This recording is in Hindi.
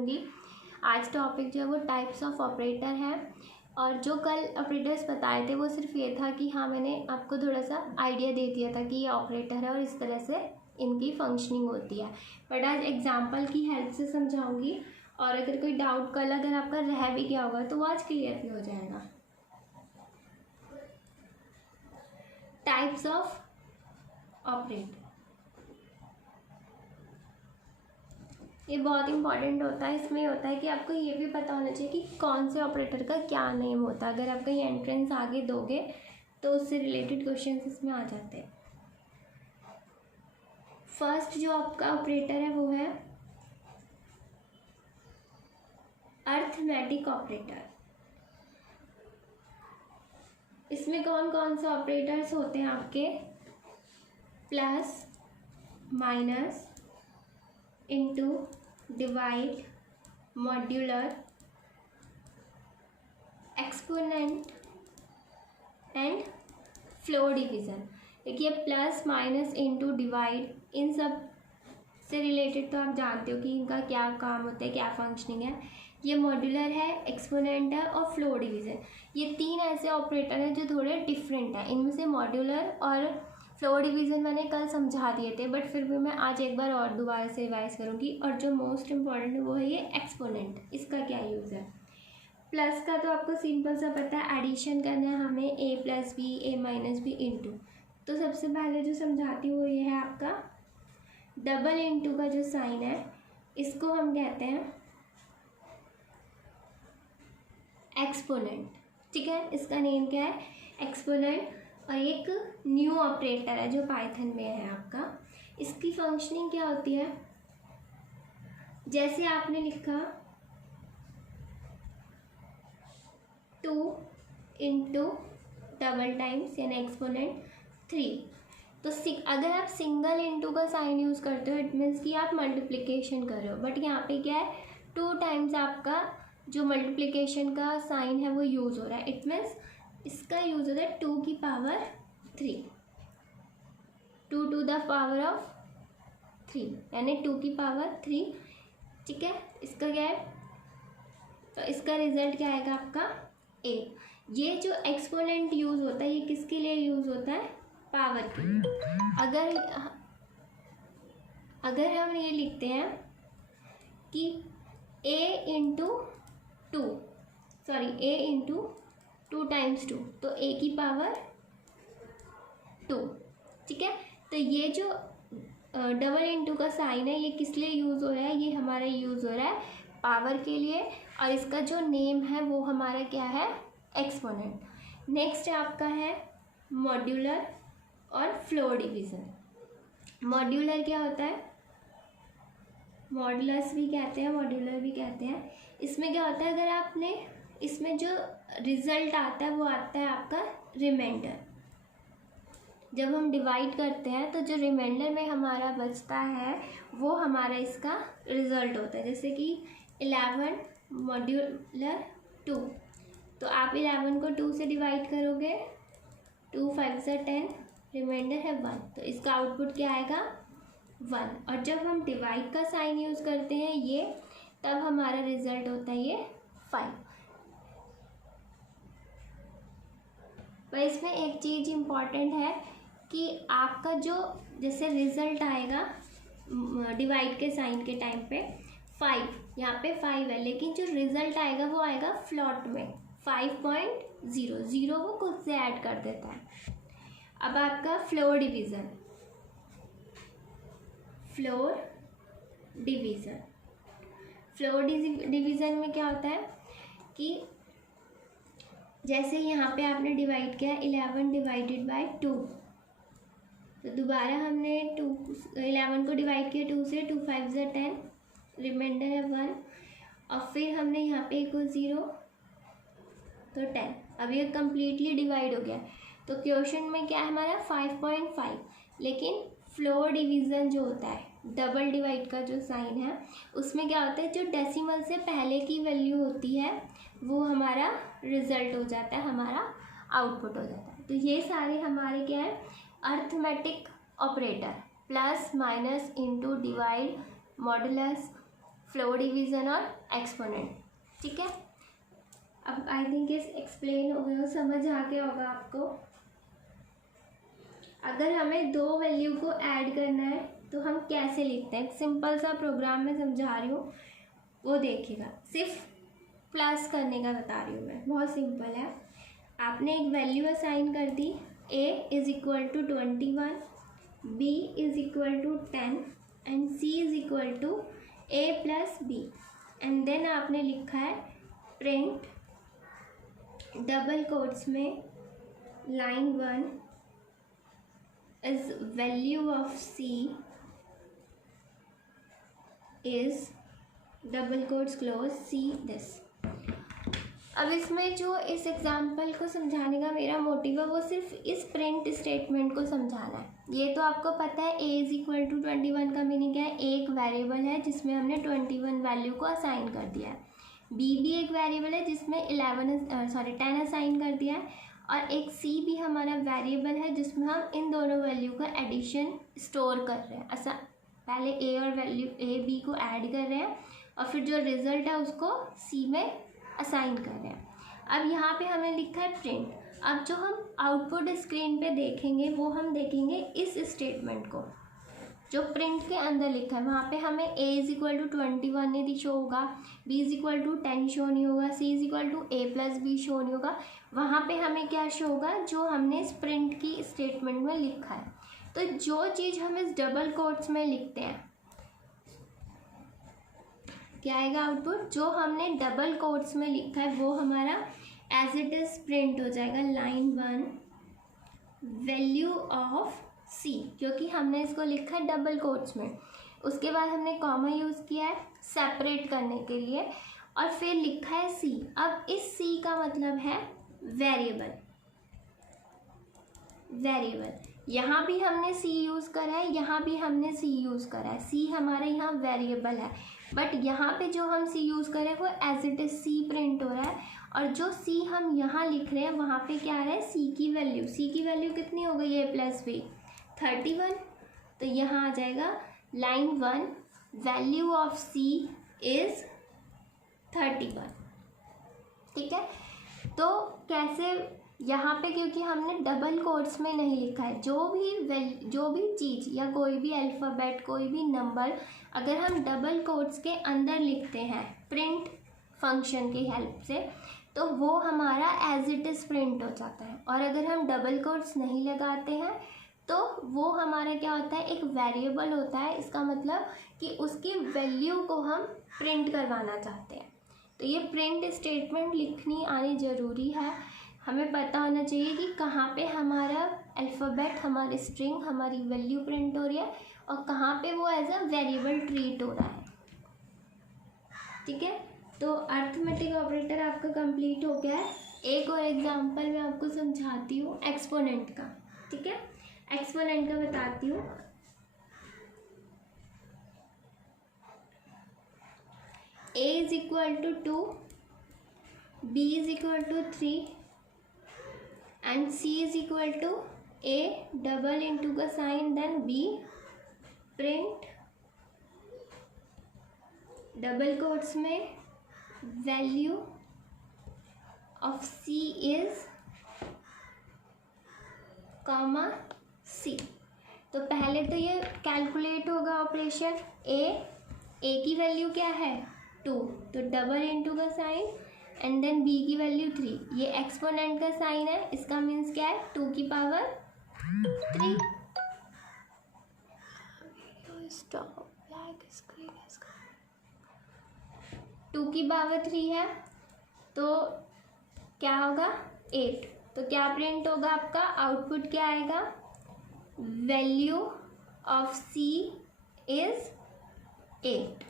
आज टॉपिक जो है वो टाइप्स ऑफ ऑपरेटर है। और जो कल ऑपरेटर्स बताए थे वो सिर्फ ये था कि हाँ, मैंने आपको थोड़ा सा आइडिया दे दिया था कि ये ऑपरेटर है और इस तरह से इनकी फंक्शनिंग होती है। बट आज एग्जांपल की हेल्प से समझाऊंगी और अगर कोई डाउट कल अगर आपका रह भी गया होगा तो वो आज क्लियर भी हो जाएगा। टाइप्स ऑफ ऑपरेटर, ये बहुत इंपॉर्टेंट होता है। इसमें होता है कि आपको ये भी पता होना चाहिए कि कौन से ऑपरेटर का क्या नेम होता है। अगर आप कहीं एंट्रेंस आगे दोगे तो उससे रिलेटेड क्वेश्चंस इसमें आ जाते हैं। फर्स्ट जो आपका ऑपरेटर है वो है अरिथमेटिक ऑपरेटर। इसमें कौन कौन से ऑपरेटर्स होते हैं आपके? Plus, minus, into, divide, modular, exponent and floor division. देखिए प्लस, माइनस, इनटू, डिवाइड, इन सब से रिलेटेड तो आप जानते हो कि इनका क्या काम होता है, क्या फंक्शनिंग है। ये मॉड्यूलर है, एक्सपोनेंट है और फ्लोर डिवीज़न। ये तीन ऐसे ऑपरेटर हैं जो थोड़े डिफरेंट हैं। इनमें से मॉड्यूलर और फ्लोर डिवीज़न मैंने कल समझा दिए थे, बट फिर भी मैं आज एक बार और दोबारा से रिवाइज करूँगी। और जो मोस्ट इम्पॉर्टेंट है वो है ये एक्सपोनेंट। इसका क्या यूज़ है? प्लस का तो आपको सिंपल सा पता है, एडिशन करना है हमें a plus B, a minus B into. तो सबसे पहले जो समझाती हूँ वो ये है आपका डबल इंटू का जो साइन है इसको हम कहते हैं एक्सपोनेंट। ठीक है, इसका नेम क्या है? एक्सपोनेंट। और एक न्यू ऑपरेटर है जो पाइथन में है आपका। इसकी फंक्शनिंग क्या होती है? जैसे आपने लिखा 2 इंटू डबल टाइम्स यानी एक्सपोनेंट 3। तो अगर आप सिंगल इंटू का साइन यूज़ करते हो इट मीन्स कि आप मल्टीप्लिकेशन कर रहे हो। बट यहाँ पे क्या है, 2 टाइम्स आपका जो मल्टीप्लिकेशन का साइन है वो यूज़ हो रहा है। इट मीन्स इसका यूज़ होता है 2 की power 3, 2 to the power of 3 यानी 2 की पावर 3। ठीक है, इसका क्या है? तो इसका रिजल्ट क्या आएगा आपका? 8। ये जो एक्सपोनेंट यूज़ होता है ये किसके लिए यूज़ होता है? पावर के लिए। अगर हम ये लिखते हैं कि a इंटू 2 टाइम्स 2 तो a की पावर 2। ठीक है, तो ये जो डबल इंटू का साइन है ये किस लिए यूज़ हो रहा है? ये हमारा यूज़ हो रहा है पावर के लिए। और इसका जो नेम है वो हमारा क्या है? एक्सपोनेंट। नेक्स्ट आपका है मॉड्यूलर और फ्लोर डिवीज़न। मॉड्यूलर क्या होता है? मॉडुलस भी कहते हैं, मॉड्यूलर भी कहते हैं। इसमें क्या होता है, अगर आपने इसमें जो रिज़ल्ट आता है वो आता है आपका रिमाइंडर। जब हम डिवाइड करते हैं तो जो रिमाइंडर में हमारा बचता है वो हमारा इसका रिज़ल्ट होता है। जैसे कि 11 मॉड्यूलर 2, तो आप 11 को 2 से डिवाइड करोगे, 2 5 से 10, रिमाइंडर है 1, तो इसका आउटपुट क्या आएगा? 1। और जब हम डिवाइड का साइन यूज़ करते हैं ये, तब हमारा रिज़ल्ट होता है ये 5। पर इसमें एक चीज़ इम्पॉर्टेंट है कि आपका जो जैसे रिज़ल्ट आएगा डिवाइड के साइन के टाइम पे 5, यहाँ पे 5 है, लेकिन जो रिज़ल्ट आएगा वो आएगा फ्लॉट में 5.0 वो खुद से ऐड कर देता है। अब आपका फ्लोर डिवीज़न में क्या होता है कि जैसे यहाँ पे आपने डिवाइड किया 11 डिवाइडेड बाय 2, तो दोबारा हमने 11 को डिवाइड किया 2 से, 2 5 से 10, रिमाइंडर है 1, और फिर हमने यहाँ पे एक 0 तो 10। अब ये कम्प्लीटली डिवाइड हो गया। तो क्वेश्चन में क्या है हमारा? 5.5। लेकिन फ्लोर डिवीज़न जो होता है, डबल डिवाइड का जो साइन है उसमें क्या होता है, जो डेसिमल से पहले की वैल्यू होती है वो हमारा रिज़ल्ट हो जाता है, हमारा आउटपुट हो जाता है। तो ये सारे हमारे क्या है? Arithmetic operator, plus, minus, into, divide, modulus, flow division और एक्सपोनेंट। ठीक है, अब आई थिंक इस एक्सप्लेन हो गया, समझ आ गया होगा आपको। अगर हमें दो वैल्यू को ऐड करना है तो हम कैसे लिखते हैं, सिंपल सा प्रोग्राम में समझा रही हूँ, वो देखिएगा। सिर्फ प्लस करने का बता रही हूँ मैं, बहुत सिंपल है। आपने एक वैल्यू असाइन कर दी, a is equal to 21, b is equal to 10 and c is equal to a plus B, and then आपने लिखा है प्रिंट डबल कोट्स में line 1 is value of c is double quotes close c this. अब इसमें जो इस एग्जाम्पल को समझाने का मेरा मोटिव है वो सिर्फ इस प्रिंट स्टेटमेंट को समझाना है। ये तो आपको पता है, a इज इक्वल टू 21 का मीनिंग क्या है, एक वेरिएबल है जिसमें हमने 21 वैल्यू को असाइन कर दिया है। b भी एक वेरिएबल है जिसमें 10 असाइन कर दिया है, और एक c भी हमारा वेरिएबल है जिसमें हम इन दोनों वैल्यू का एडिशन स्टोर कर रहे हैं। पहले a और वैल्यू a b को ऐड कर रहे हैं और फिर जो रिजल्ट है उसको c में असाइन कर रहे हैं। अब यहाँ पे हमें लिखा है प्रिंट। अब जो हम आउटपुट स्क्रीन पे देखेंगे वो हम देखेंगे इस स्टेटमेंट को जो प्रिंट के अंदर लिखा है। वहाँ पे हमें a इज इक्वल टू 21 नहीं शो होगा, b is equal to 10 show नहीं होगा, c is equal to a plus B show नहीं होगा। वहाँ पे हमें क्या शो होगा, जो हमने इस प्रिंट की स्टेटमेंट में लिखा है। तो जो चीज़ हम इस डबल कोट्स में लिखते हैं क्या आएगा आउटपुट, जो हमने डबल कोट्स में लिखा है वो हमारा एज इट इज प्रिंट हो जाएगा, लाइन 1 वैल्यू ऑफ c, क्योंकि हमने इसको लिखा है डबल कोट्स में। उसके बाद हमने कॉमा यूज़ किया है सेपरेट करने के लिए, और फिर लिखा है c। अब इस c का मतलब है वेरिएबल। यहाँ भी हमने c यूज़ करा है, यहाँ भी हमने c यूज़ करा है। c हमारा यहाँ वेरिएबल है, बट यहाँ पे जो हम c यूज़ करें वो as it is c print हो रहा है, और जो c हम यहाँ लिख रहे हैं वहाँ पे क्या आ रहा है, c की वैल्यू कितनी हो गई, a प्लस बी 31। तो यहाँ आ जाएगा line 1 value of c is 31। ठीक है, तो कैसे यहाँ पे, क्योंकि हमने डबल कोट्स में नहीं लिखा है, जो भी चीज़ या कोई भी अल्फ़ाबेट कोई भी नंबर अगर हम डबल कोट्स के अंदर लिखते हैं प्रिंट फंक्शन की हेल्प से, तो वो हमारा एज इट इज़ प्रिंट हो जाता है। और अगर हम डबल कोट्स नहीं लगाते हैं तो वो हमारा क्या होता है, एक वेरिएबल होता है। इसका मतलब कि उसकी वैल्यू को हम प्रिंट करवाना चाहते हैं। तो ये प्रिंट स्टेटमेंट लिखनी आनी ज़रूरी है। हमें पता होना चाहिए कि कहाँ पे हमारा अल्फ़ाबेट, हमारी स्ट्रिंग, हमारी वैल्यू प्रिंट हो रही है और कहाँ पे वो एज अ वेरिएबल ट्रीट हो रहा है। ठीक है, तो अर्थमेटिक ऑपरेटर आपका कंप्लीट हो गया है। एक और एग्जांपल मैं आपको समझाती हूँ एक्सपोनेंट का। ठीक है, एक्सपोनेंट का बताती हूँ। a is equal to 2, b is equal to 3 and c is equal to a double into का sign then b print double quotes में value of c is comma c। तो पहले तो ये कैलकुलेट होगा ऑपरेशन, a की वैल्यू क्या है 2, तो डबल इंटू का साइन एंड देन b की वैल्यू 3। ये एक्सपोनेंट का साइन है, इसका मीन्स क्या है 2 की पावर 3। स्टॉप, ब्लैक स्क्रीन है इसका। 2 की पावर 3 है तो क्या होगा 8। तो क्या प्रिंट होगा आपका, आउटपुट क्या आएगा, वैल्यू ऑफ c इज 8।